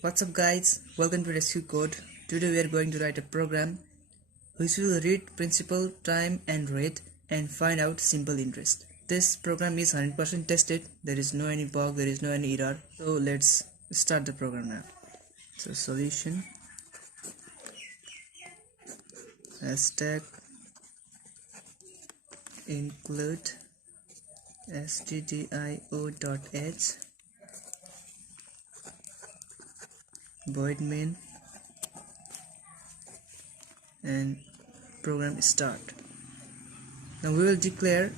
What's up guys, welcome to Rescue Code. Today we are going to write a program which will read principal, time and rate and find out simple interest. This program is 100% tested, there is no any bug, there is no any error. So let's start the program now. So solution hashtag include stdio.h void main and program start. Now we will declare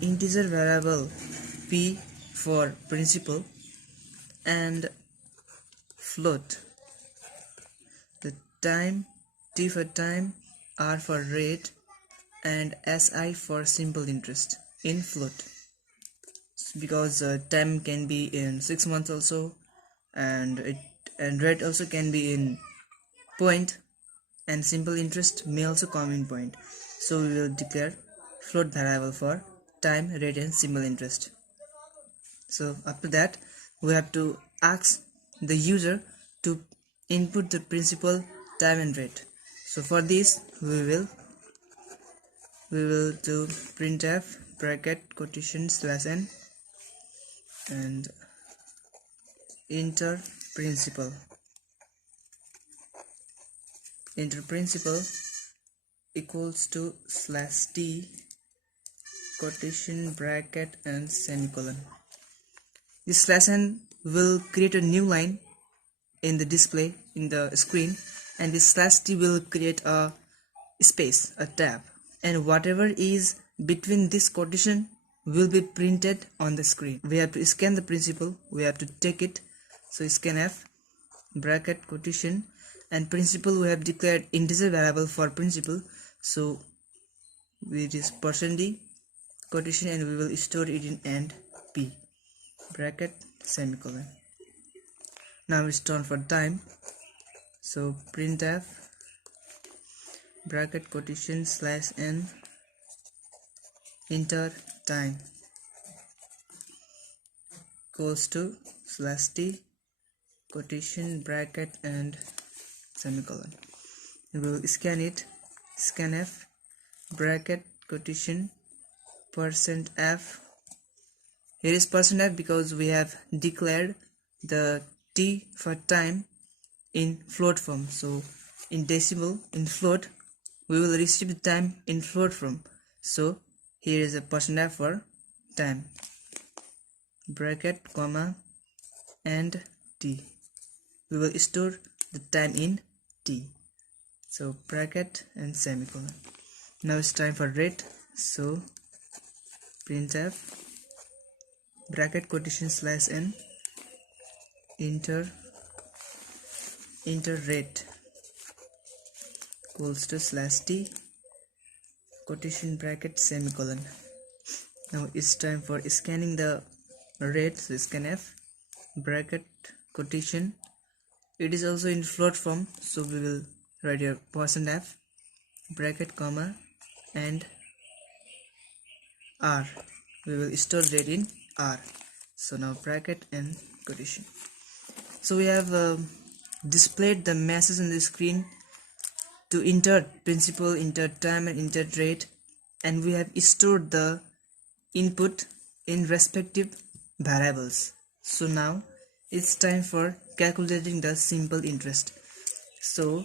integer variable p for principal and float the time, t for time, r for rate and si for simple interest in float, because time can be in 6 months also, and rate also can be in point, and simple interest may also come in point. So we will declare float variable for time, rate and simple interest. So after that we have to ask the user to input the principal, time and rate. So for this we will do printf bracket quotation /n and enter principal equals to /t quotation bracket and semicolon. This /n will create a new line in the display in the screen, and this /t will create a space, a tab, and whatever is between this quotation will be printed on the screen. We have to scan the principal, we have to take it. So scanf bracket quotation and principal, we have declared integer variable for principal, so it is %d quotation and we will store it in end p bracket semicolon. Now it's turn for time, so printf bracket quotation /n enter time equals to /t quotation bracket and semicolon. We will scan it, scanf bracket quotation %f. Here is %f because we have declared the t for time in float form. So in decimal, in float, we will receive the time in float form. So here is a %f for time bracket comma and t. We will store the time in t, so bracket and semicolon. Now it's time for rate, so printf bracket quotation /n enter rate equals to /t quotation bracket semicolon. Now it's time for scanning the rate, so scanf bracket quotation. It is also in float form, so we will write here %f bracket comma and r. We will store rate in r. So now bracket and quotation. So we have displayed the message on the screen to enter principal, enter time and enter rate, and we have stored the input in respective variables. So now it's time for calculating the simple interest. So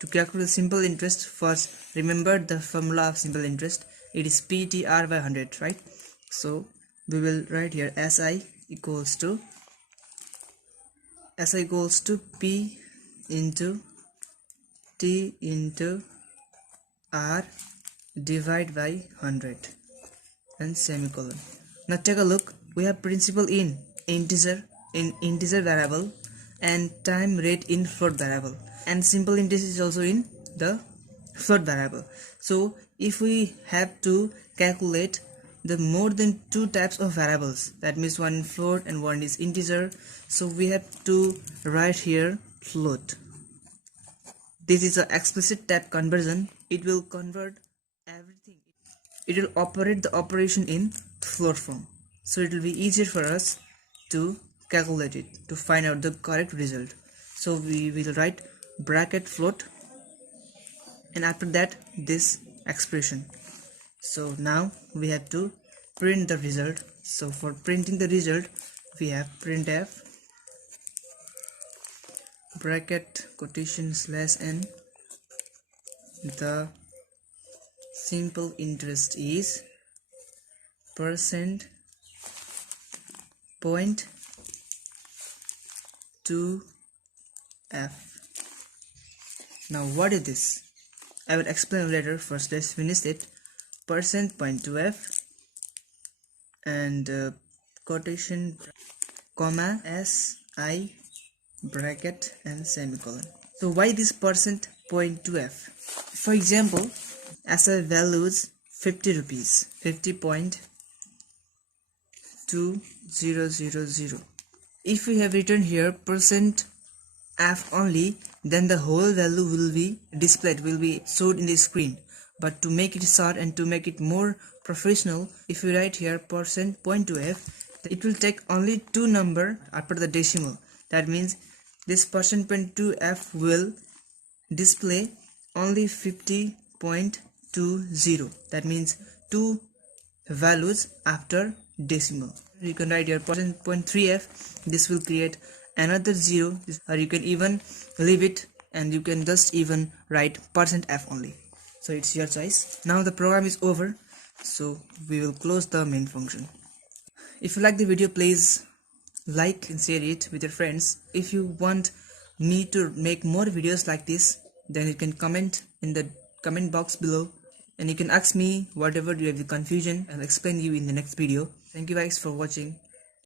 to calculate simple interest, first remember the formula of simple interest. It is PTR by 100, right? So we will write here SI equals to P into T into R divided by 100 and semicolon. Now take a look, we have principal in integer variable and time, rate in float variable, and simple interest is also in the float variable. So if we have to calculate the more than 2 types of variables, that means one in float and one is integer, so we have to write here float. This is an explicit type conversion. It will convert everything, it will operate the operation in float form, so it will be easier for us to calculate it to find out the correct result. So we will write bracket float and after that this expression. So now we have to print the result. So for printing the result we have printf bracket quotation slash n. The simple interest is percent point to f. Now what is this? I will explain later. First let's finish it. Percent point to f and quotation comma si bracket and semicolon. So why this percent point to f? For example, SI values 50 rupees, 50.2000. If we have written here percent f only, then the whole value will be displayed, will be showed in the screen. But to make it short and to make it more professional, if we write here percent point to f, it will take only two number after the decimal. That means this percent point to f will display only 50.20. That means two values after decimal. You can write here percent point 3f. This will create another 0, or you can even leave it and you can just even write percent f only. So it's your choice. Now the program is over, so we will close the main function. If you like the video, please like and share it with your friends. If you want me to make more videos like this, then you can comment in the comment box below and you can ask me whatever you have the confusion. I'll explain you in the next video. Thank you guys for watching.